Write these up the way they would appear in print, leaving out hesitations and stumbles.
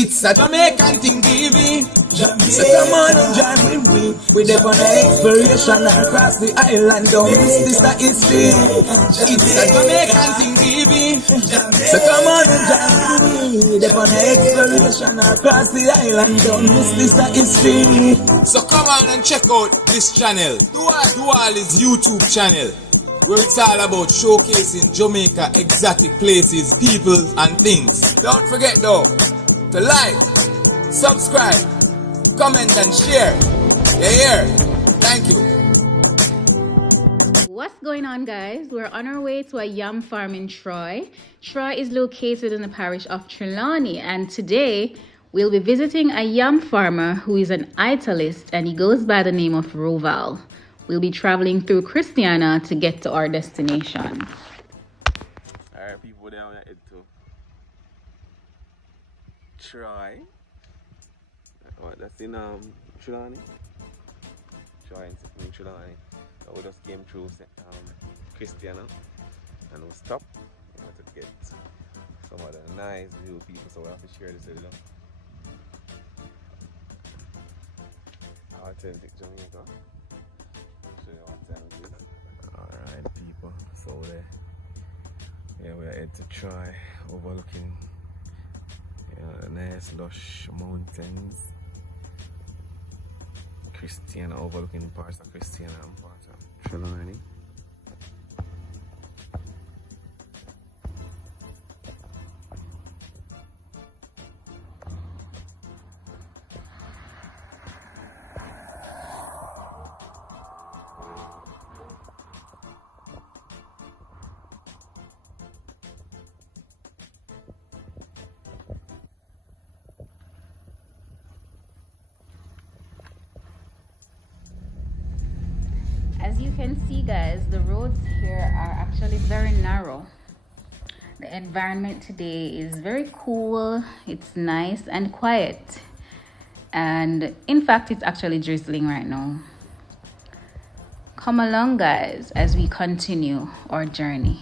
It's a Jamaican thing, baby. So come on and join with me. We dey on an exploration across the island. Don't miss this, that is free. It's a Jamaican thing, baby. So come on and join with me. We dey on an exploration across the island. Don't miss this, that is free. So come on and check out this channel. Dual is YouTube channel, where it's all about showcasing Jamaica exotic places, people and things. Don't forget though to like, subscribe, comment and share. Yeah. Thank you. What's going on, guys? We're on our way to a yam farm in Troy. Troy is located in the parish of Trelawny, and today we'll be visiting a yam farmer who is an Italist, and he goes by the name of Roval. We'll be traveling through Christiana to get to our destination. Alright, people, down here head to Troy. What, that's in Trelawny? Troy in Trelawny. So we just came through Christiana and we'll stop to get some of the nice view people, so we have to share this with them. Authentic Jamaica. Show you what time it is. Alright people, so we are headed to Troy, overlooking the nice lush mountains. Christiana, overlooking parts of Christiana and parts of Trelawny. As you can see, guys, the roads here are actually very narrow. The environment today is very cool, it's nice and quiet, and in fact it's actually drizzling right now. Come along, guys, as we continue our journey.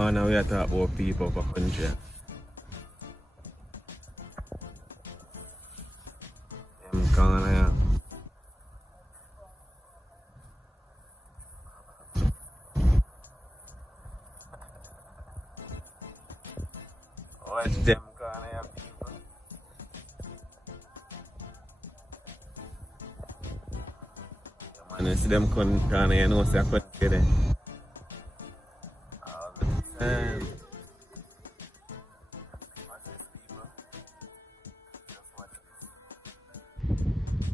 corner we are talking about people of a country. Them corner, yeah. Watch them corner, yeah, people. Yeah, man, you see them corner, you know, so I couldn't get it. All the time.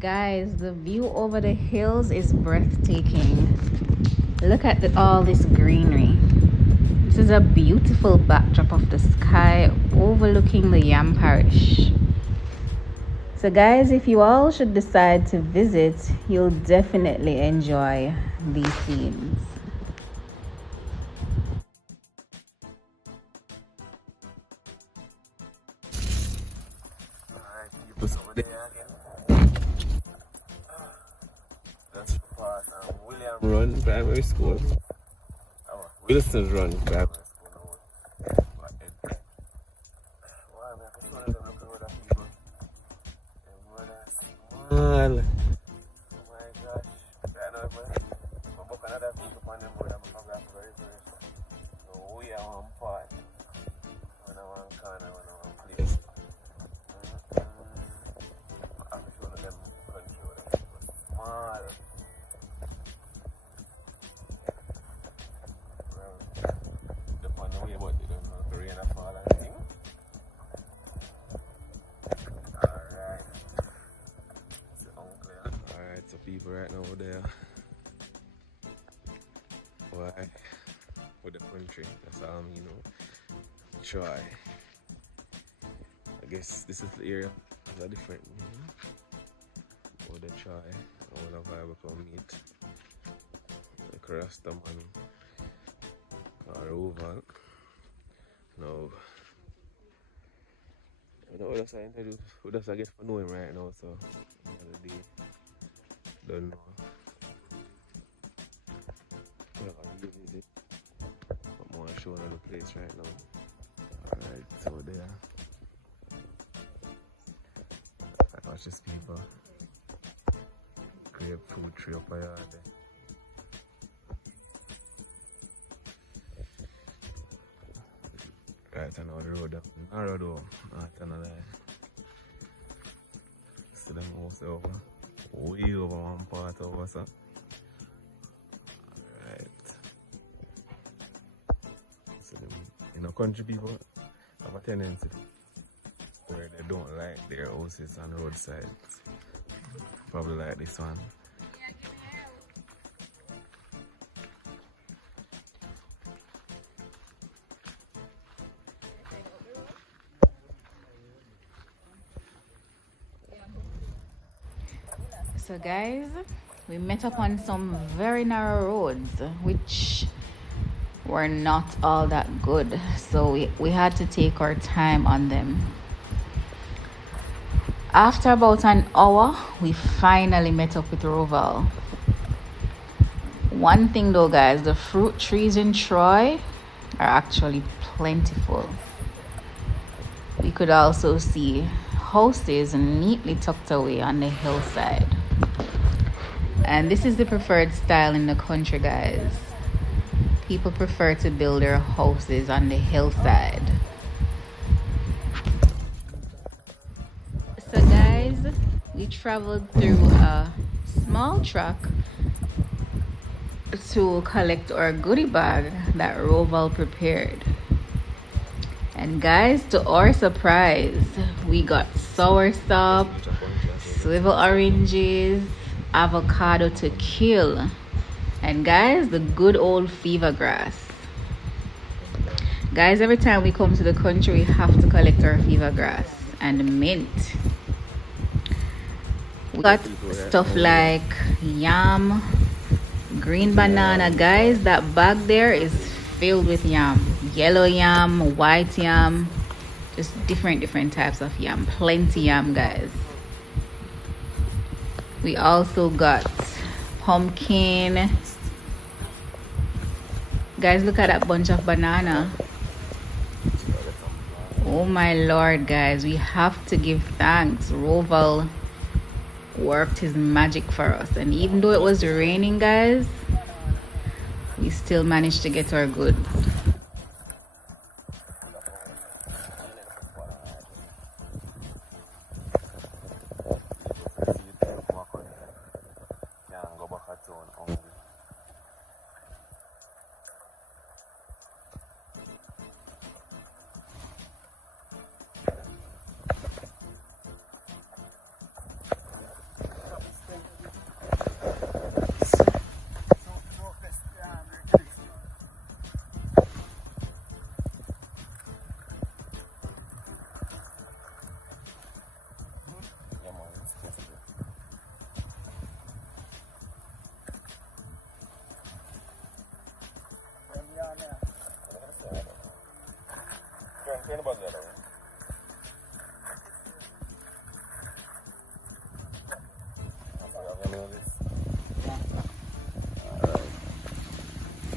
Guys, the view over the hills is breathtaking. Look at all this greenery. This is a beautiful backdrop of the sky overlooking the Yam parish. So guys, if you all should decide to visit, you'll definitely enjoy these scenes. Alright, people over there again. That's the part. William Run Primary School. Wilson's Run Primary School. Oh my gosh. I know if I book another people on them road, I'm going to very soon. So we are one part. When I want corner, when I want place. I'm sure them control them. Small. On the way, but they don't know if the rain or fall or anything. Alright. It's the uncle. Alright, so people right now over there. Why? With the country. That's all you know. Try. I guess this is the area. It's a different or the try. I want to vibe come meet. The Rastaman. Roval. No. I don't know what else I introduce. Who does I get for know him right now, so don't know. Well, I'm busy. I'm more showing on the place right now. Alright, so there. I watch these people. Grapefruit tree up there. Right, I know the road up. Narrow though, not another. See them house over. Way over one part over, so. Alright. So them, you know, country people have a tendency where they don't like their houses on roadsides. Probably like this one. So guys, we met up on some very narrow roads which were not all that good, so we had to take our time on them. After about an hour, we finally met up with Roval. One thing though guys, the fruit trees in Troy are actually plentiful. We could also see houses neatly tucked away on the hillside. And this is the preferred style in the country, guys. People prefer to build their houses on the hillside. So guys, we traveled through a small truck to collect our goodie bag that Roval prepared. And guys, to our surprise, we got soursop, swivel oranges, avocado to kill, and guys, the good old fever grass. Guys, every time we come to the country, we have to collect our fever grass and mint. We got stuff like yam, green banana. Guys, that bag there is filled with yam. Yellow yam, white yam, just different types of yam. Plenty yam, guys. We also got pumpkin. Guys, look at that bunch of banana. Oh my lord, guys, we have to give thanks. Roval worked his magic for us, and even though it was raining, guys, we still managed to get our goods.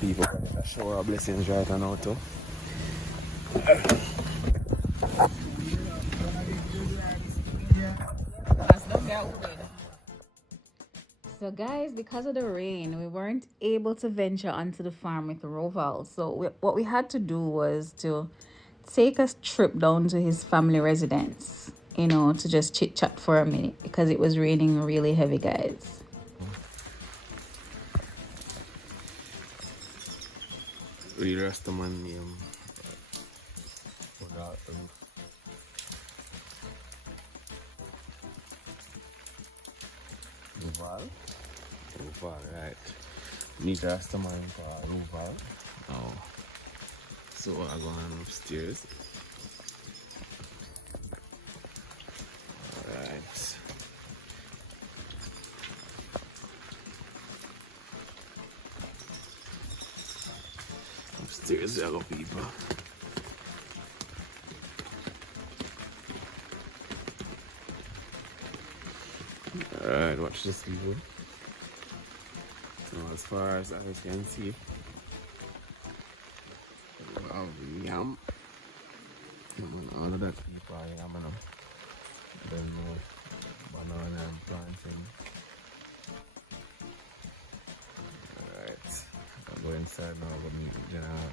People gonna shower our blessings right now too. So guys, because of the rain, we weren't able to venture onto the farm with Roval. So what we had to do was to take a trip down to his family residence, you know, to just chit chat for a minute because it was raining really heavy, guys. We rest the man name. Roval? Roval, right. Meet rest the man for Roval. Oh. So I'm going upstairs. Alright. Upstairs there go people. Alright, watch this video. So as far as I can see, we have yam. All of that people are yam now. Then no banana and plantain. Alright, I'll go inside now, I'll go meet the general.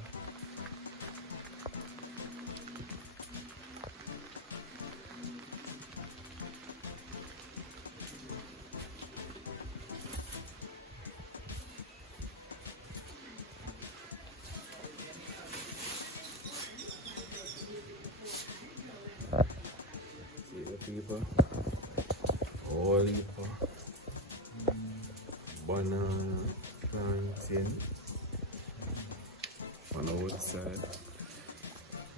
People, olive, banana, plantain on the outside,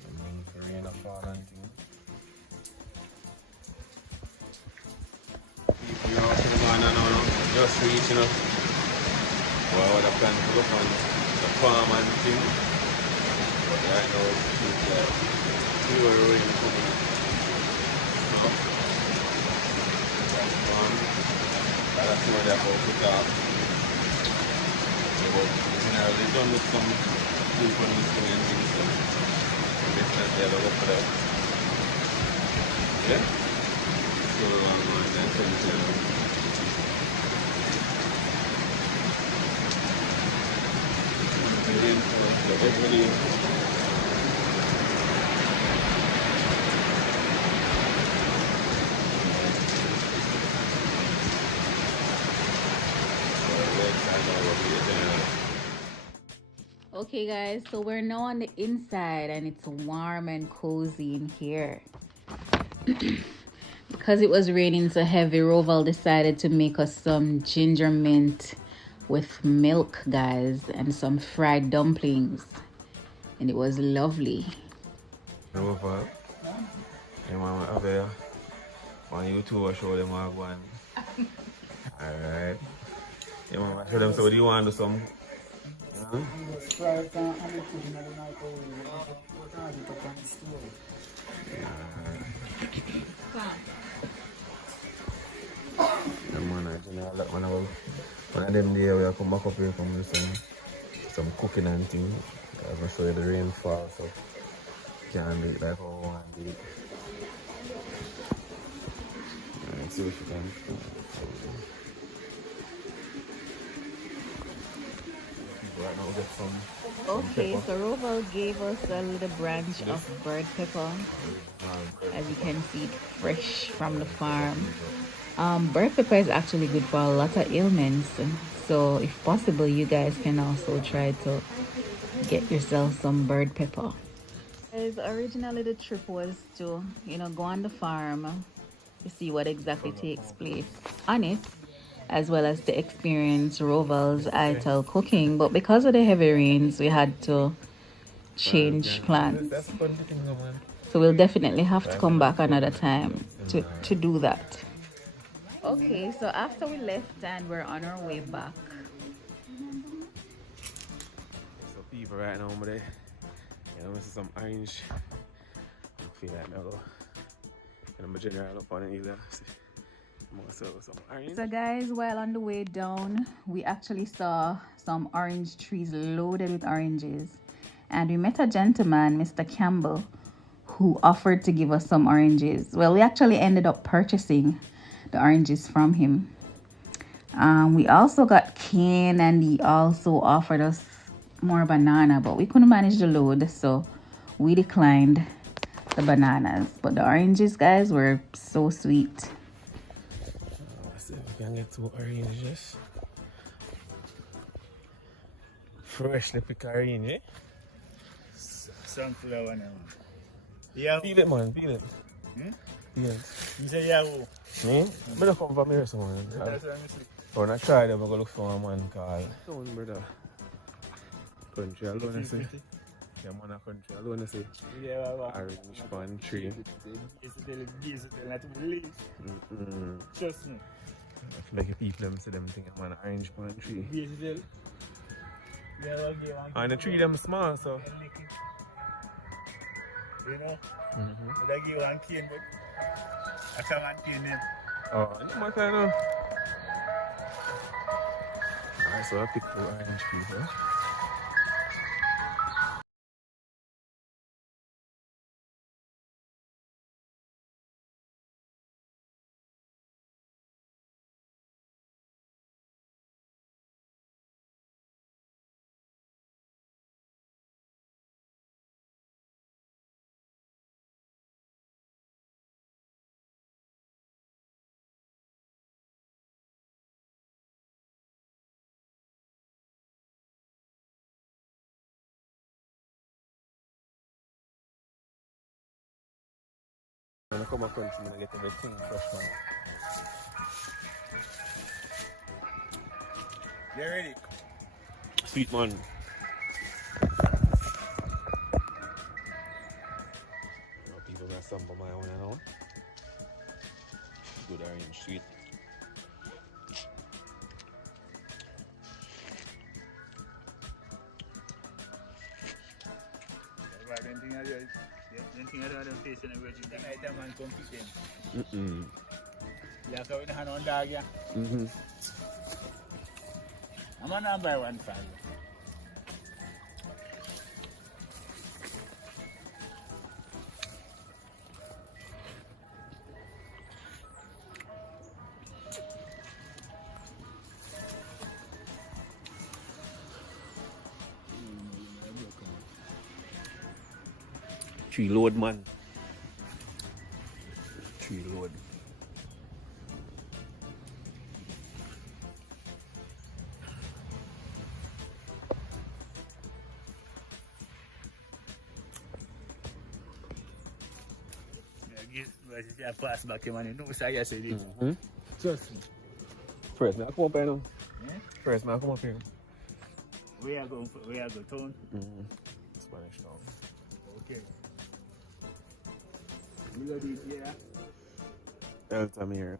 and then rain a fall and thing. People out in the banana now, just reaching up. Well, I plan to look on the farm and thing, but right now it's pure rain coming. That's where they're about to talk. Generally done with some food on this way and things, so this time they'll look for that. Yeah? So then everybody. Okay guys, so we're now on the inside and it's warm and cozy in here. Because it was raining so heavy, Roval decided to make us some ginger mint with milk, guys, and some fried dumplings, and it was lovely. Roval, you want to have on YouTube show them how one. Alright. You want to show them, so what do you want to do some? One of them day we come back up here from this one. some cooking and things. I'm gonna show you the rainfall, so you can't do it like how I want to do it. Alright, see if you can. Right now we get some Okay, pepper. so Roval gave us a little branch of bird pepper. As you can see, it fresh from the farm. Bird pepper is actually good for a lot of ailments. So if possible, you guys can also try to get yourself some bird pepper. Guys, originally the trip was to, go on the farm to see what exactly takes place on it, as well as to experience Roval's Ital cooking. But because of the heavy rains, we had to change plans. So we'll definitely have to come back another time to do that. Okay, so after we left and we're on our way back. So people right now over there, this is some orange. I feel like I'll go. I'm a general up on it either. So guys, while on the way down, we actually saw some orange trees loaded with oranges, and we met a gentleman, Mr. Campbell, who offered to give us some oranges. Well, we actually ended up purchasing the oranges from him. We also got cane, and he also offered us more banana, but we couldn't manage the load, so we declined the bananas. But the oranges, guys, were so sweet. Let's see if we can get 2 oranges. Freshly picked orange, eh? Sunflower now. Yeah. Peel it, man, peel it. Peel it. You say yeah. Me? I don't come from here, so man. That's what I'm saying. So when I try them, I'm going to look for a man called... Don't, brother. Country alone, I say. Yeah, man, a country alone, I say. Yeah, Orange palm tree. It's not to believe. Trust me. I feel like the people them say them think I'm an orange palm tree. And the tree them small, so. You know? But I give one cane, but I come and cane them. Oh, no matter, no. Alright, so I pick 2 orange people. When I come back country, I'm going to get everything fresh, man. You ready? Sweet, man. People got some for my own, you know. Good orange, sweet. I'm gonna buy one for you. Tree load, man. Tree load. I pass back him and you know, so I said it. Trust me. First, man, come up here now. Yeah? First, man, come up here. Where I go town? Spanish town. Okay. You got it, yeah? Altamira.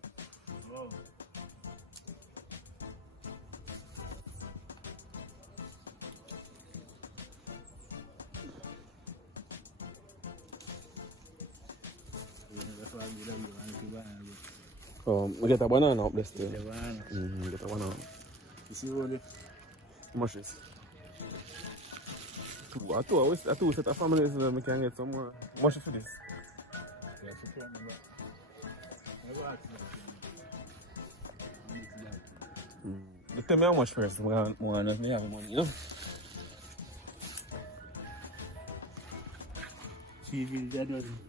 Oh. We get a banana up there still. The banana. Get a banana. You see what it? How much is? I two set of families so we can get some more. Much for this. Yeah, for sure. Never ask me. You tell me how much first. More than me have money, you know? TV, that doesn't.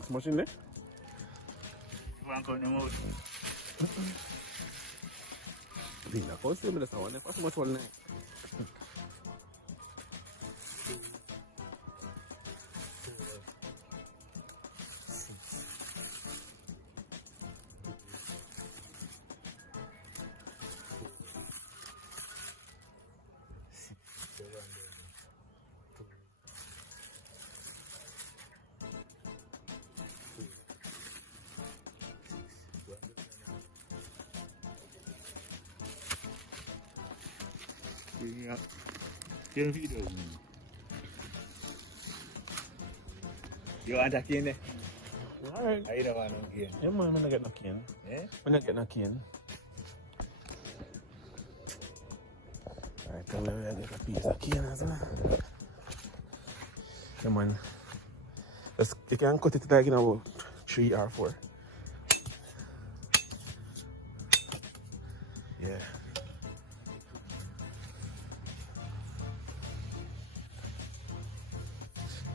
How much in there? One count them out. Dina, how say me this one? How much one there? Yeah. Can feed us. You want a cane there? Alright. I don't want no cane. Yeah, man, I'm not getting no cane. Eh? I'm not getting no cane. Alright, come here, I get a piece of cane as well. Yeah, man. You can cut it like in about 3 or 4. Yeah.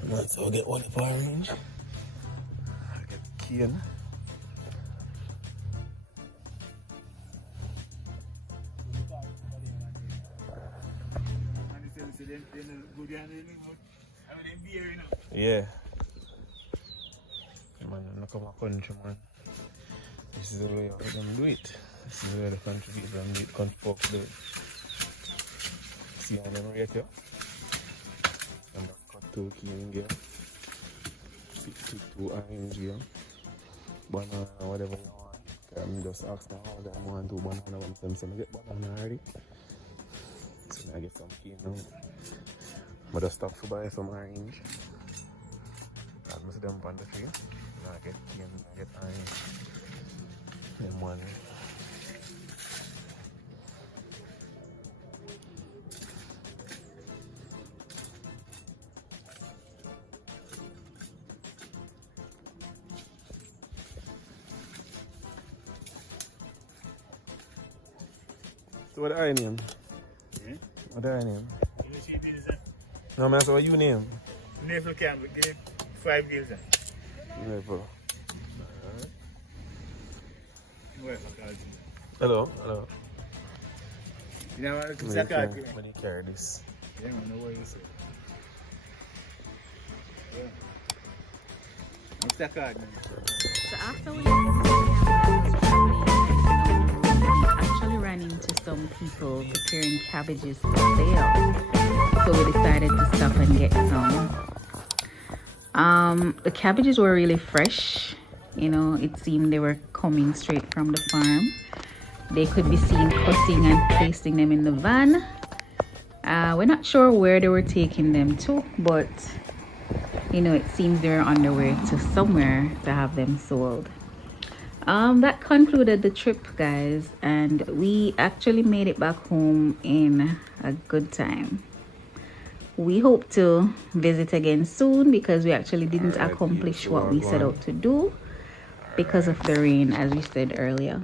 Man, so I'll get one of our range. I'll get cane. Yeah. Man, I'm not come a country, man. This is the way of them do it. This is the way the country people do it, country folks do it. See how them rate here? I'm not cut 2 cane here. 62 orange here. Banana, whatever you want. I'm just asking how them want to banana one time, so I get banana already. So I get some cane now. But I stop to buy some orange. I must them on the tree. I get cane, I get orange. Then one. So what are your name? Hmm? What are your name? You see bills there? No, man, so what you name? Naval camp, give 5 bills there. Never. Hello. Hello. You know what? It's a card. When you carry this. Yeah, man, no worries. Yeah. It's a card, man. So after we left the camp, we actually ran into some people preparing cabbages for sale. So we decided to stop and get some. The cabbages were really fresh. You know, it seemed they were coming straight from the farm. They could be seen cutting and placing them in the van. We're not sure where they were taking them to, but you know, it seems they're on their way to somewhere to have them sold. That concluded the trip, guys, and we actually made it back home in a good time. We hope to visit again soon because we actually didn't accomplish what we set out to do because of the rain, as we said earlier.